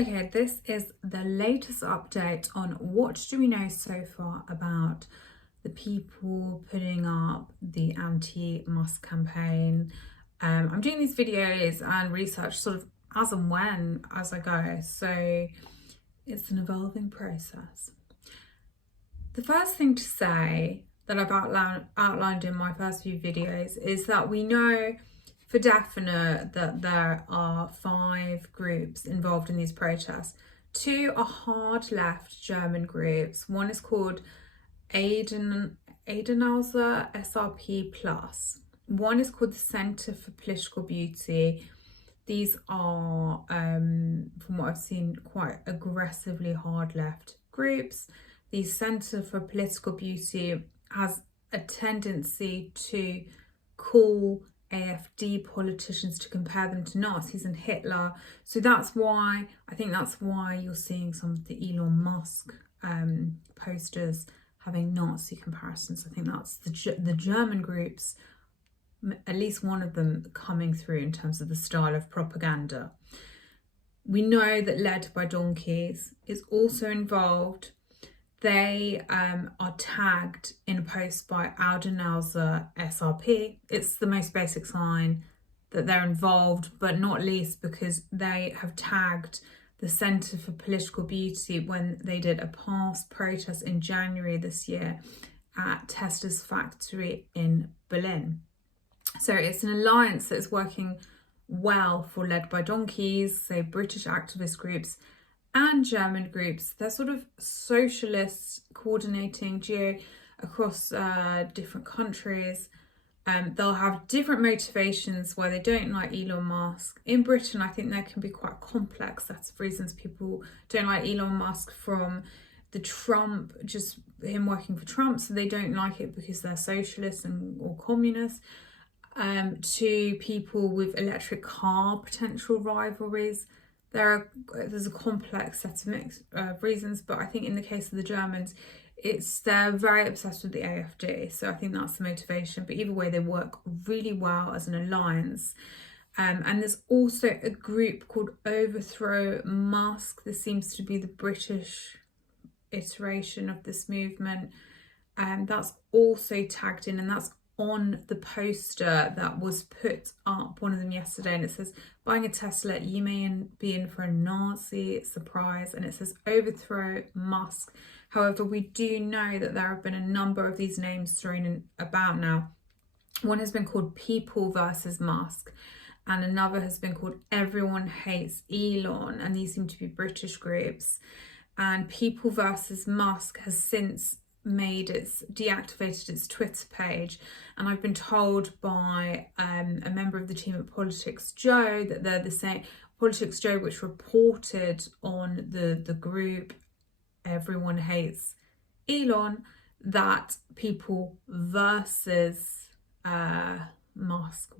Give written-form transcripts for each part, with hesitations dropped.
Okay, this is the latest update on what do we know so far about the people putting up the anti-Musk campaign. I'm doing these videos and research sort of as and when as I go, so it's an evolving process. The first thing to say that I've outlined in my first few videos is that we know for definite that there are 5 groups involved in these protests. 2 are hard left German groups. One is called Adenauer SRP Plus. One is called the Centre for Political Beauty. These are, from what I've seen, quite aggressively hard left groups. The Centre for Political Beauty has a tendency to call AfD politicians to compare them to Nazis and Hitler. So that's why, I think that's why you're seeing some of the Elon Musk posters having Nazi comparisons. I think that's the German groups, at least one of them, coming through in terms of the style of propaganda. We know that Led by Donkeys is also involved. They are tagged in a post by Adenauer SRP. It's the most basic sign that they're involved, but not least because they have tagged the Centre for Political Beauty when they did a past protest in January this year at Tesla's factory in Berlin. So it's an alliance that is working well for Led by Donkeys, so British activist groups and German groups. They're sort of socialists coordinating across different countries. They'll have different motivations why they don't like Elon Musk. In Britain, I think there can be quite a complex set of reasons people don't like Elon Musk, from the Trump, just him working for Trump, so they don't like it because they're socialists or communists, to people with electric car potential rivalries. There's a complex set of mixed reasons, but I think in the case of the Germans, they're very obsessed with the AfD, so I think that's the motivation. But either way, they work really well as an alliance. And there's also a group called Overthrow Musk. This seems to be the British iteration of this movement, and that's also tagged in, and that's on the poster that was put up, one of them yesterday, and it says, "Buying a Tesla, you may be in for a Nazi surprise," and it says Overthrow Musk. However, we do know that there have been a number of these names thrown about now. One has been called People versus Musk, and another has been called Everyone Hates Elon, and these seem to be British groups. And People versus Musk has since deactivated its Twitter page, and I've been told by a member of the team at Politics Joe that they're the same. Politics Joe, which reported on the group Everyone Hates Elon, that People versus Musk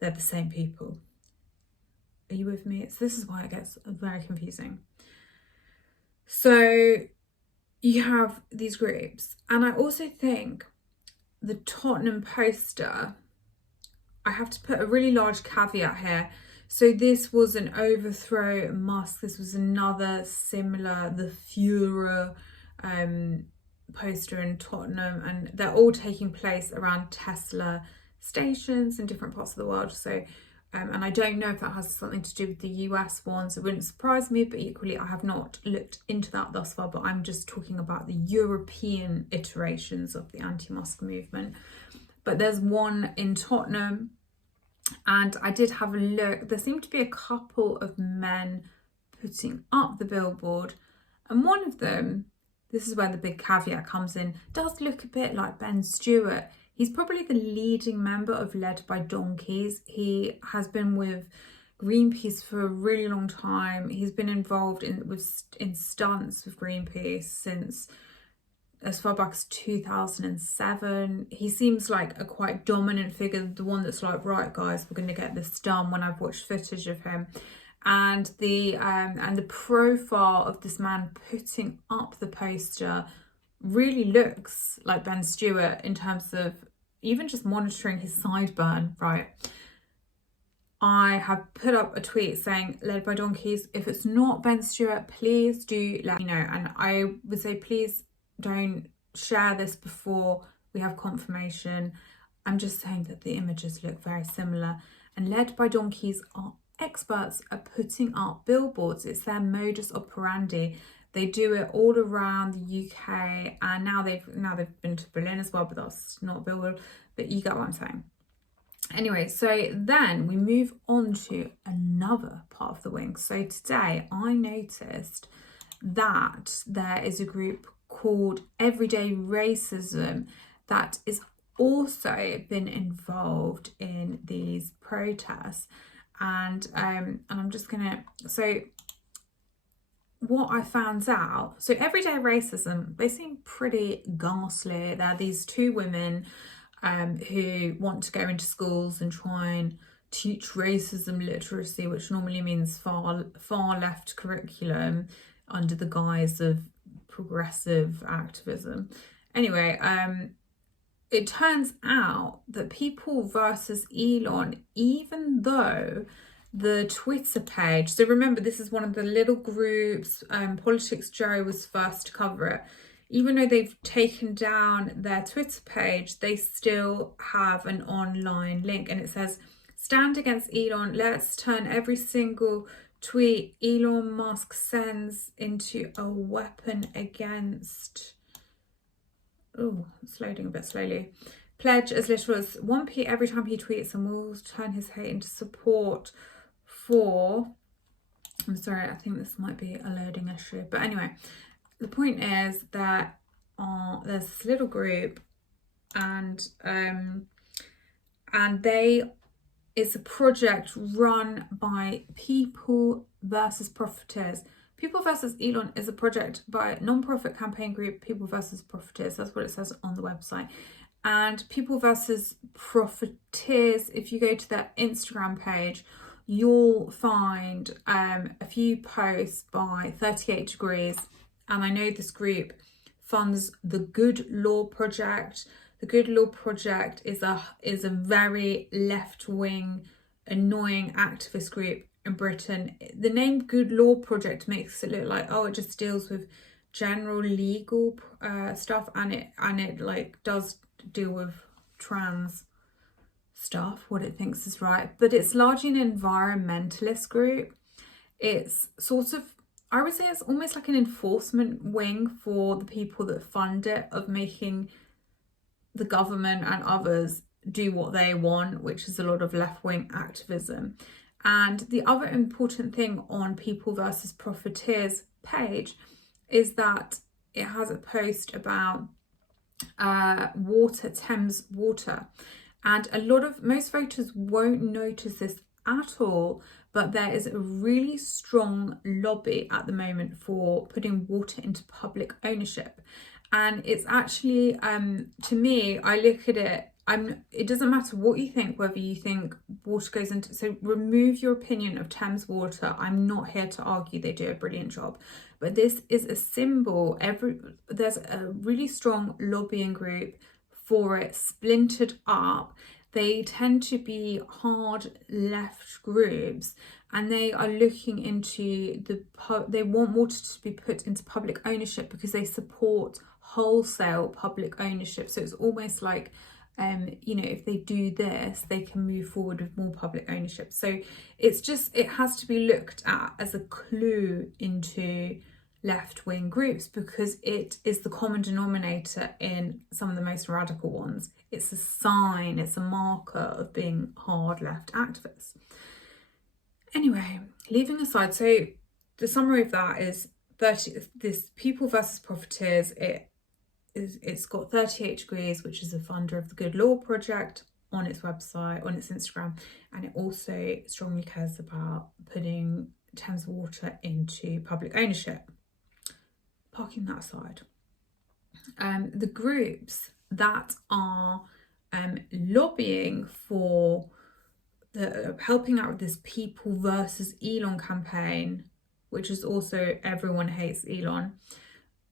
they're the same people. Are you with me? This is why it gets very confusing. So you have these groups, and I also think the Tottenham poster, I have to put a really large caveat here. So this was an Overthrow Musk. This was another similar, the Führer poster in Tottenham, and they're all taking place around Tesla stations in different parts of the world. So and I don't know if that has something to do with the US ones. It wouldn't surprise me, but equally I have not looked into that thus far, but I'm just talking about the European iterations of the anti-Musk movement. But there's one in Tottenham, and I did have a look. There seemed to be a couple of men putting up the billboard, and one of them, this is where the big caveat comes in, does look a bit like Ben Stewart. He's probably the leading member of Led by Donkeys. He has been with Greenpeace for a really long time. He's been involved in stunts with Greenpeace since as far back as 2007. He seems like a quite dominant figure, the one that's like, right guys, we're going to get this done, when I've watched footage of him. And the profile of this man putting up the poster really looks like Ben Stewart in terms of even just monitoring his sideburn, right? I have put up a tweet saying, led by donkeys. If it's not Ben Stewart, please do let me know. And I would say, please don't share this before we have confirmation. I'm just saying that the images look very similar. And Led by Donkeys are experts at putting up billboards. It's their modus operandi. They do it all around the UK, and now they've been to Berlin as well, but that's not a billboard. But you get what I'm saying. Anyway, so then we move on to another part of the wing. So today I noticed that there is a group called Everyday Racism that is also been involved in these protests. And I'm just gonna, so what I found out, so Everyday Racism, they seem pretty ghastly. They're these two women who want to go into schools and try and teach racism literacy, which normally means far left curriculum under the guise of progressive activism. Anyway, it turns out that People versus Elon, even though the Twitter page, so remember this is one of the little groups, Politics Joe was first to cover it, even though they've taken down their Twitter page, they still have an online link, and it says, "Stand against Elon, let's turn every single tweet Elon Musk sends into a weapon against..." Oh, it's loading a bit slowly. "Pledge as little as 1p every time he tweets, and we'll turn his hate into support for..." I'm sorry, I think this might be a loading issue. But anyway, the point is that there's this little group, and it's a project run by People versus Profiteers. People versus Elon is a project by a non-profit campaign group, People versus Profiteers. That's what it says on the website. And People versus Profiteers, if you go to their Instagram page, you'll find a few posts by 38 Degrees. And I know this group funds the Good Law Project. The Good Law Project is a very left-wing, annoying activist group in Britain. The name Good Law Project makes it look like, oh, it just deals with general legal stuff, and it like does deal with trans stuff, what it thinks is right, but it's largely an environmentalist group. It's sort of, I would say it's almost like an enforcement wing for the people that fund it, of making the government and others do what they want, which is a lot of left-wing activism. And the other important thing on People versus Profiteers page is that it has a post about Thames water. And most voters won't notice this at all, but there is a really strong lobby at the moment for putting water into public ownership. And it's actually, to me, I look at it, it doesn't matter what you think, whether you think water goes into, so remove your opinion of Thames Water. I'm not here to argue, they do a brilliant job, but this is a symbol. There's a really strong lobbying group for it, splintered up. They tend to be hard left groups, and they are looking into they want water to be put into public ownership because they support wholesale public ownership. So it's almost like, if they do this, they can move forward with more public ownership. So it has to be looked at as a clue into left-wing groups, because it is the common denominator in some of the most radical ones. It's a sign, it's a marker of being hard left activists. Anyway, leaving aside, so the summary of that is this People versus Profiteers, it's got 38 Degrees, which is a funder of the Good Law Project, on its website, on its Instagram, and it also strongly cares about putting Thames Water into public ownership. Parking that aside, the groups that are lobbying for helping out with this People versus Elon campaign, which is also Everyone Hates Elon,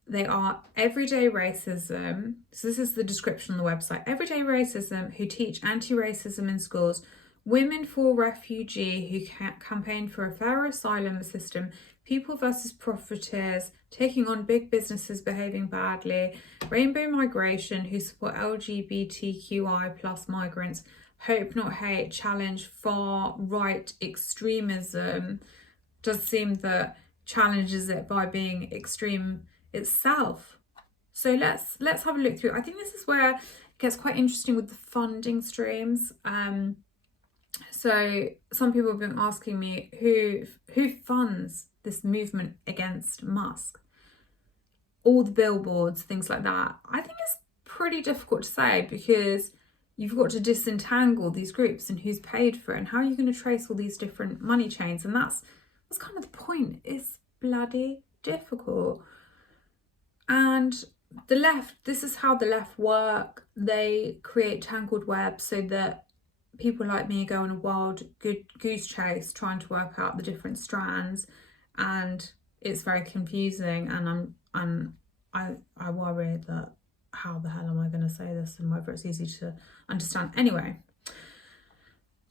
they are Everyday Racism. So this is the description on the website. Everyday Racism, who teach anti-racism in schools, Women for Refugee who campaign for a fairer asylum system, People versus Profiteers taking on big businesses behaving badly, Rainbow Migration who support LGBTQI plus migrants, Hope Not Hate challenge far right extremism. Does seem that challenges it by being extreme itself. So let's have a look through. I think this is where it gets quite interesting with the funding streams. So some people have been asking me who funds this movement against Musk, all the billboards, things like that. I think it's pretty difficult to say because you've got to disentangle these groups and who's paid for it and how are you going to trace all these different money chains, and that's kind of the point. It's bloody difficult. And the left, this is how the left work. They create tangled webs so that people like me go on a wild goose chase trying to work out the different strands, and it's very confusing, and I worry that how the hell am I going to say this and whether it's easy to understand. Anyway,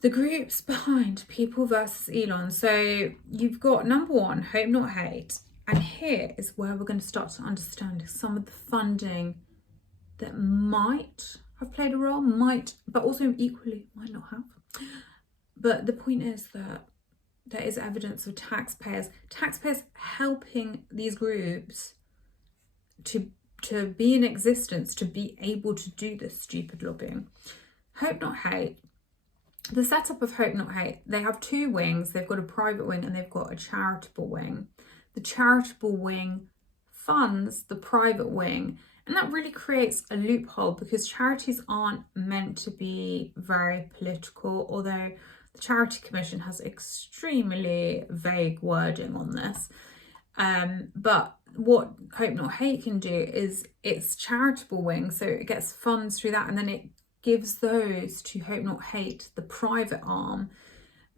the groups behind People versus Elon. So you've got number one, Hope Not Hate. And here is where we're going to start to understand some of the funding that might have played a role, but also equally might not have. But the point is that there is evidence of taxpayers helping these groups to be in existence, to be able to do this stupid lobbying. Hope Not Hate. The setup of Hope Not Hate, they have two wings. They've got a private wing and they've got a charitable wing. The charitable wing funds the private wing, and that really creates a loophole because charities aren't meant to be very political, although the Charity Commission has extremely vague wording on this. But what Hope Not Hate can do is its charitable wing, so it gets funds through that and then it gives those to Hope Not Hate, the private arm,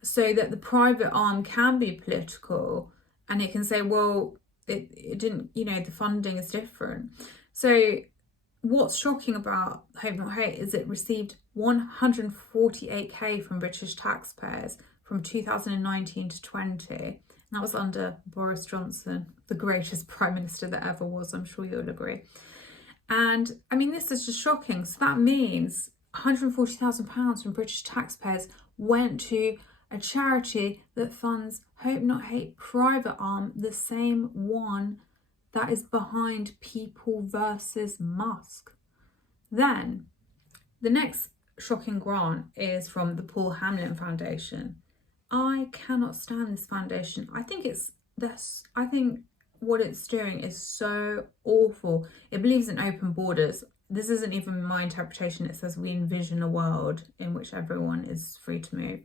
so that the private arm can be political and it can say, well, it didn't, the funding is different. So what's shocking about Hope Not Hate is it received 148k from British taxpayers from 2019 to 20. And that was under Boris Johnson, the greatest prime minister that ever was, I'm sure you'll agree. And I mean, this is just shocking. So that means £140,000 from British taxpayers went to a charity that funds Hope Not Hate private arm, the same one that is behind People versus Musk. Then the next shocking grant is from the Paul Hamlin Foundation. I cannot stand this foundation. I think what it's doing is so awful. It believes in open borders. This isn't even my interpretation. It says we envision a world in which everyone is free to move.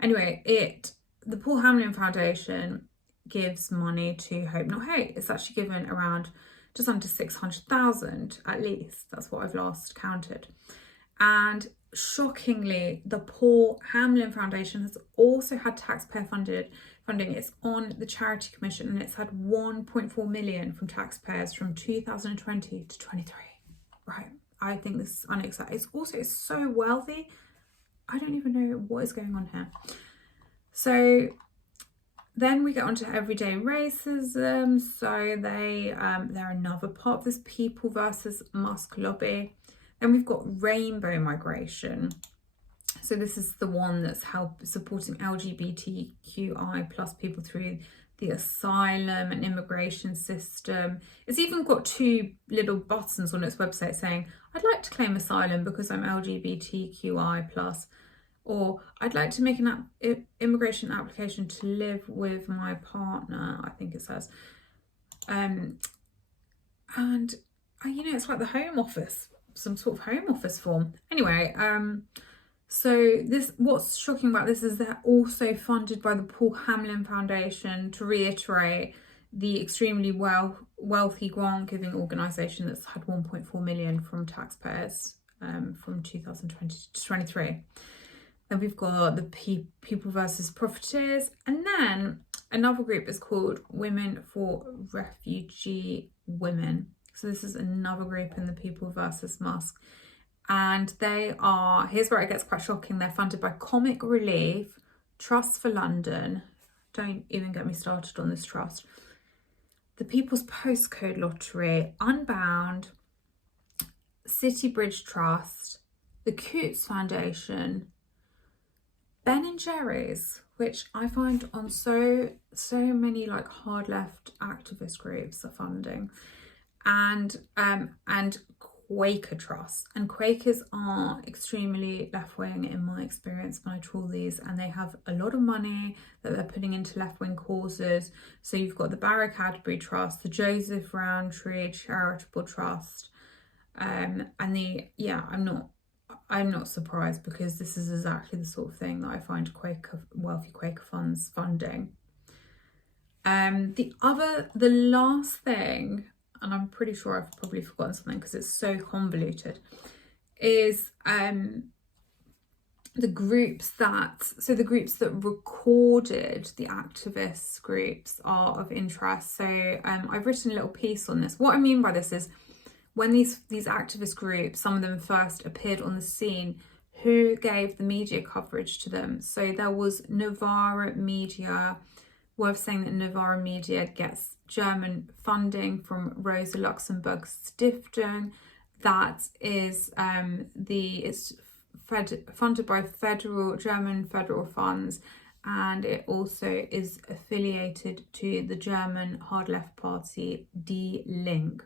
Anyway, the Paul Hamlin Foundation gives money to Hope Not Hate. It's actually given around just under 600,000 at least. That's what I've last counted. And shockingly, the Paul Hamlin Foundation has also had taxpayer funding. It's on the Charity Commission and it's had 1.4 million from taxpayers from 2020 to 23. Right, I think this is unacceptable. It's so wealthy. I don't even know what is going on here. So then we get onto everyday racism. So they're another part of this People versus Musk lobby. Then we've got Rainbow Migration. So this is the one that's supporting LGBTQI plus people through the asylum and immigration system. It's even got two little buttons on its website saying, I'd like to claim asylum because I'm LGBTQI plus, or I'd like to make an immigration application to live with my partner, I think it says. And it's like the Home Office, some sort of Home Office form. Anyway, so what's shocking about this is they're also funded by the Paul Hamlin Foundation, to reiterate, the extremely wealthy grant-giving organisation that's had 1.4 million from taxpayers from 2020 to 23. Then we've got the People versus Profiteers, and then another group is called Women for Refugee Women. So this is another group in the People versus Musk. And they are, here's where it gets quite shocking, they're funded by Comic Relief, Trust for London, don't even get me started on this trust, the People's Postcode Lottery, Unbound, City Bridge Trust, the Coots Foundation, Ben and Jerry's, which I find on so many like hard left activist groups are funding, and Quaker Trust. And Quakers are extremely left-wing in my experience when I trawl these, and they have a lot of money that they're putting into left-wing causes. So you've got the Barry Cadbury Trust, the Joseph Rowntree Charitable Trust, and I'm not surprised, because this is exactly the sort of thing that I find wealthy Quaker funds funding. The last thing, and I'm pretty sure I've probably forgotten something because it's so convoluted, is the groups that recorded the activist groups are of interest. So I've written a little piece on this. What I mean by this is, when these activist groups, some of them first appeared on the scene, who gave the media coverage to them? So there was Novara Media. Worth saying that Novara Media gets German funding from Rosa Luxemburg Stiftung. That is it's funded by German federal funds, and it also is affiliated to the German hard left party Die Linke.